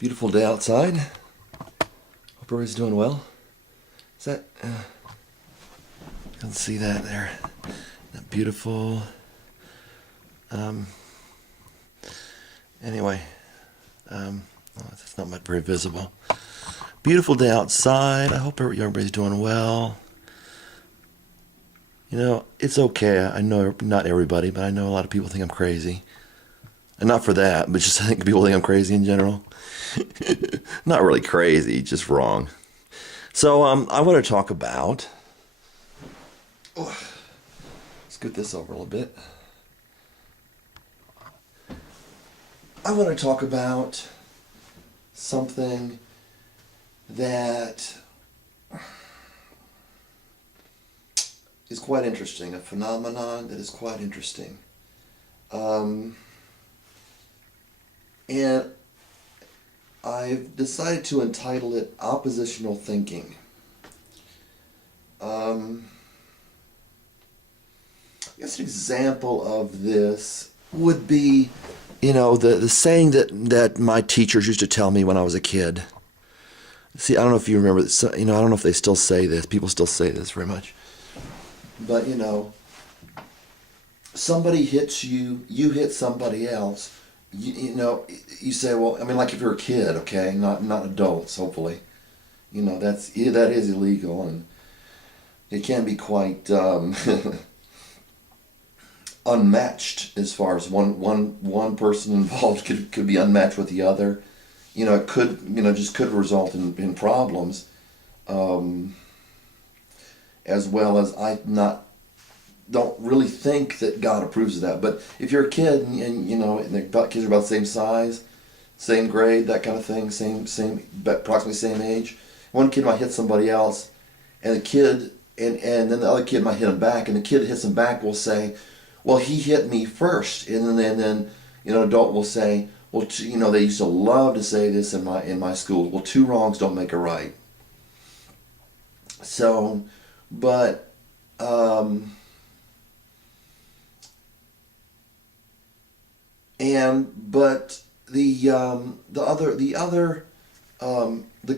Beautiful day outside. Hope everybody's doing well. Is that, you can see that there. That beautiful, anyway, it's not much very visible. Beautiful day outside. I hope everybody's doing well. You know, it's okay. I know not everybody, but I know a lot of people think I'm crazy. And not for that, but just I think people think I'm crazy in general. Not really crazy, just wrong. So I want to talk about, scoot this over a little bit. I want to talk about something that is quite interesting, a phenomenon that is quite interesting. And I've decided to entitle it Oppositional Thinking. I guess an example of this would be, you know, the saying that my teachers used to tell me when I was a kid. See, I don't know if you remember this, you know, I don't know if they still say this. People still say this very much. But, you know, somebody hits you, you hit somebody else. You know, you say, well, I mean, like if you're a kid, okay, not adults, hopefully. You know, that is illegal, and it can be quite unmatched as far as one person involved could be unmatched with the other. You know, it could, you know, just could result in problems, as well as don't really think that God approves of that. But if you're a kid and you know, and kids are about the same size, same grade, that kind of thing, approximately same age, one kid might hit somebody else, and the kid and then the other kid might hit him back, and the kid that hits him back will say, well, he hit me first, and then you know, an adult will say, well, you know, they used to love to say this in my school, well, two wrongs don't make a right. So, but the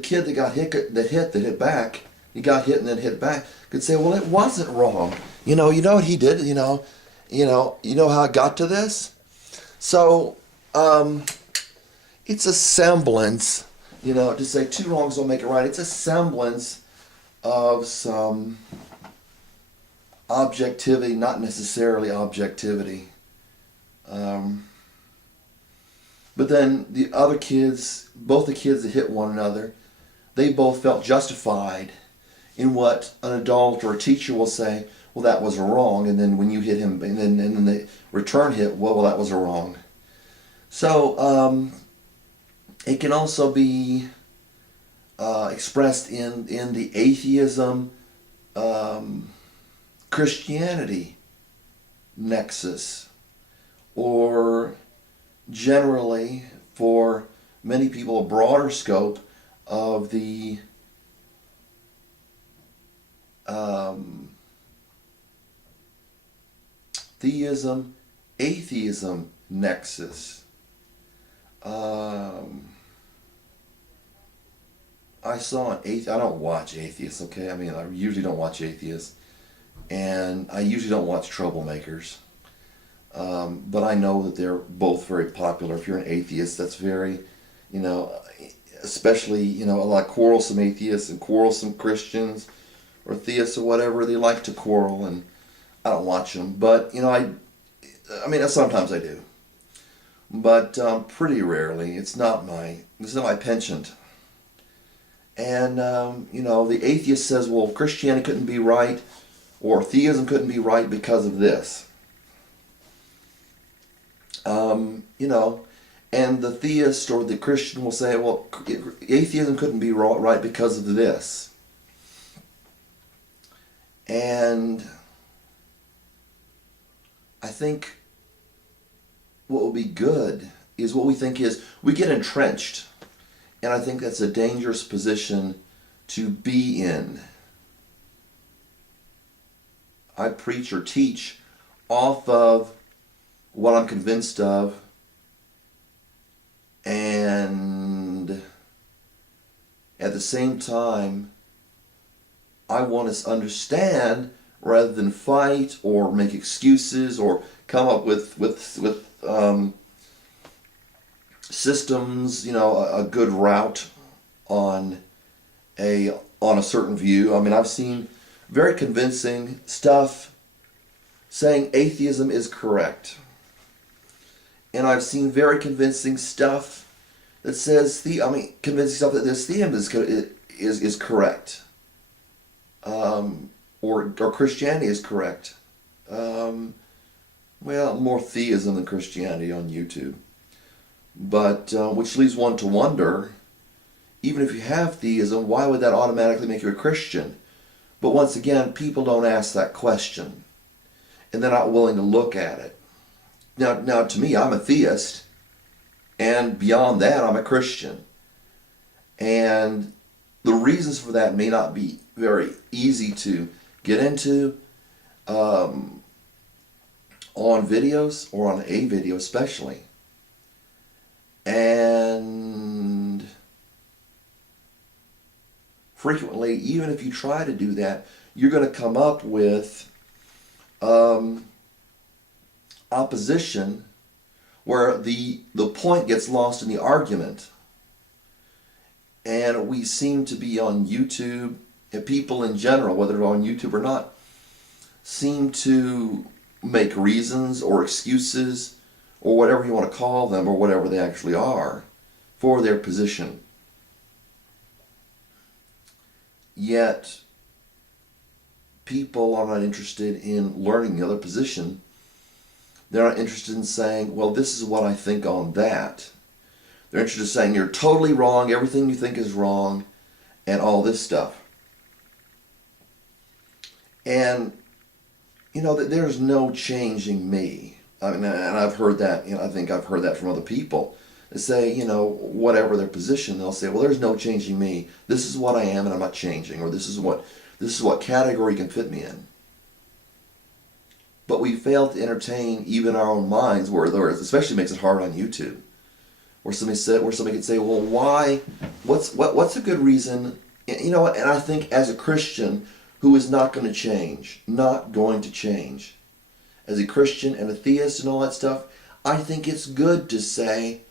kid that got hit back, he got hit and then hit back, could say, well, it wasn't wrong. You know what he did. You know how it got to this. So it's a semblance. You know, to say two wrongs don't make it right. It's a semblance of some objectivity, not necessarily objectivity. But then the other kids, both the kids that hit one another, they both felt justified in what an adult or a teacher will say, well, that was wrong. And then when you hit him, and then the return hit, well, that was a wrong. So it can also be expressed in the atheism, Christianity nexus, or generally, for many people, a broader scope of the theism, atheism nexus. I saw an atheist. I don't watch atheists, okay? I mean, I usually don't watch atheists, and I usually don't watch troublemakers. But I know that they're both very popular. If you're an atheist, that's very, you know, especially, you know, a lot of quarrelsome atheists and quarrelsome Christians or theists or whatever, they like to quarrel, and I don't watch them. But, you know, I mean, sometimes I do. But pretty rarely. It's not my penchant. And, you know, the atheist says, well, Christianity couldn't be right, or theism couldn't be right because of this. You know, and the theist or the Christian will say, well, atheism couldn't be right because of this. And I think what will be good is what we think is, we get entrenched. And I think that's a dangerous position to be in. I preach or teach off of what I'm convinced of, and At the same time, I want us to understand rather than fight or make excuses or come up with systems, a good route on a certain view. I mean, I've seen very convincing stuff saying atheism is correct. And I've seen very convincing stuff that says convincing stuff that this theism is correct. Or Christianity is correct. More theism than Christianity on YouTube. But which leads one to wonder, even if you have theism, why would that automatically make you a Christian? But once again, people don't ask that question. And they're not willing to look at it. Now to me, I'm a theist. And beyond that, I'm a Christian. And the reasons for that may not be very easy to get into on videos or on a video especially. And frequently, even if you try to do that, you're going to come up with opposition where the point gets lost in the argument. And we seem to be on YouTube, and people in general, whether they're on YouTube or not, seem to make reasons or excuses or whatever you want to call them, or whatever they actually are, for their position. Yet, people are not interested in learning the other position. They're not interested in saying, well, this is what I think on that. They're interested in saying, you're totally wrong, everything you think is wrong, and all this stuff. And, there's no changing me. I mean, and I've heard that, I think I've heard that from other people. They say, whatever their position, they'll say, well, there's no changing me. This is what I am and I'm not changing. Or this is what category you can fit me in. But we fail to entertain even our own minds, where it especially makes it hard on YouTube. Where somebody could say, well, why, what's a good reason, and I think as a Christian who is not going to change, as a Christian and a theist and all that stuff, I think it's good to say,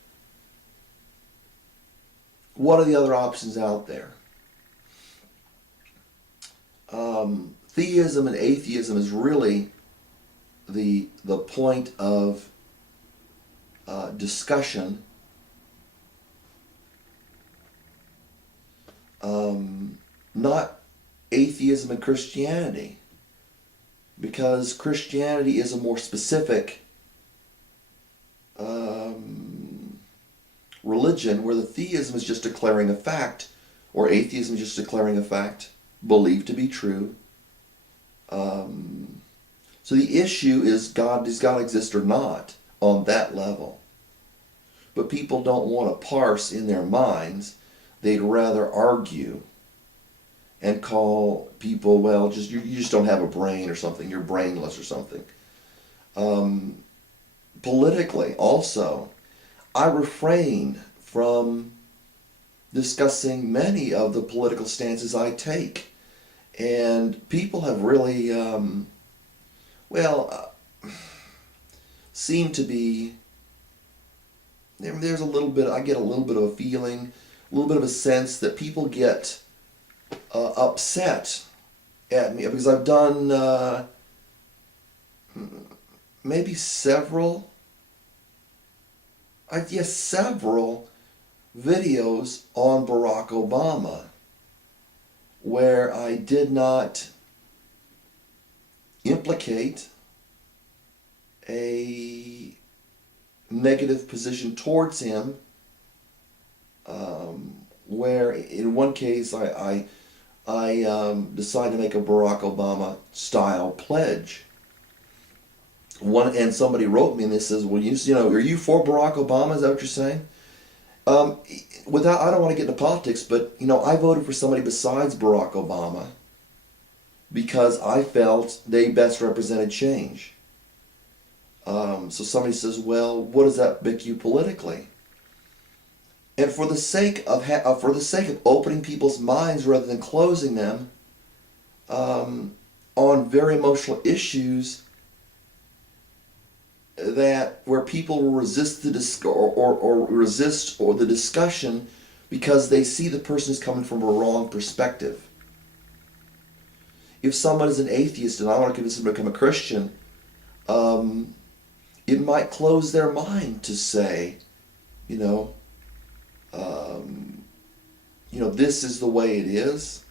what are the other options out there? Theism and atheism is really the point of discussion. Not atheism and Christianity. Because Christianity is a more specific religion, where the theism is just declaring a fact, or atheism is just declaring a fact believed to be true. So the issue is, does God exist or not, on that level. But people don't want to parse in their minds. They'd rather argue and call people, well, you just don't have a brain or something. You're brainless or something. Politically, also, I refrain from discussing many of the political stances I take. And people have really, seem to be, there's a little bit, I get a little bit of a feeling, a little bit of a sense that people get upset at me, because I've done maybe several videos on Barack Obama where I did not implicate a negative position towards him, where in one case I decided to make a Barack Obama style pledge. And somebody wrote me and they says, well, are you for Barack Obama? Is that what you're saying? I don't want to get into politics, but I voted for somebody besides Barack Obama because I felt they best represented change. So somebody says, well, what does that make you politically? And for the sake of opening people's minds rather than closing them on very emotional issues, that where people will resist or resist or the discussion because they see the person is coming from a wrong perspective. If someone is an atheist and I want to convince them to become a Christian, it might close their mind to say, you know, this is the way it is.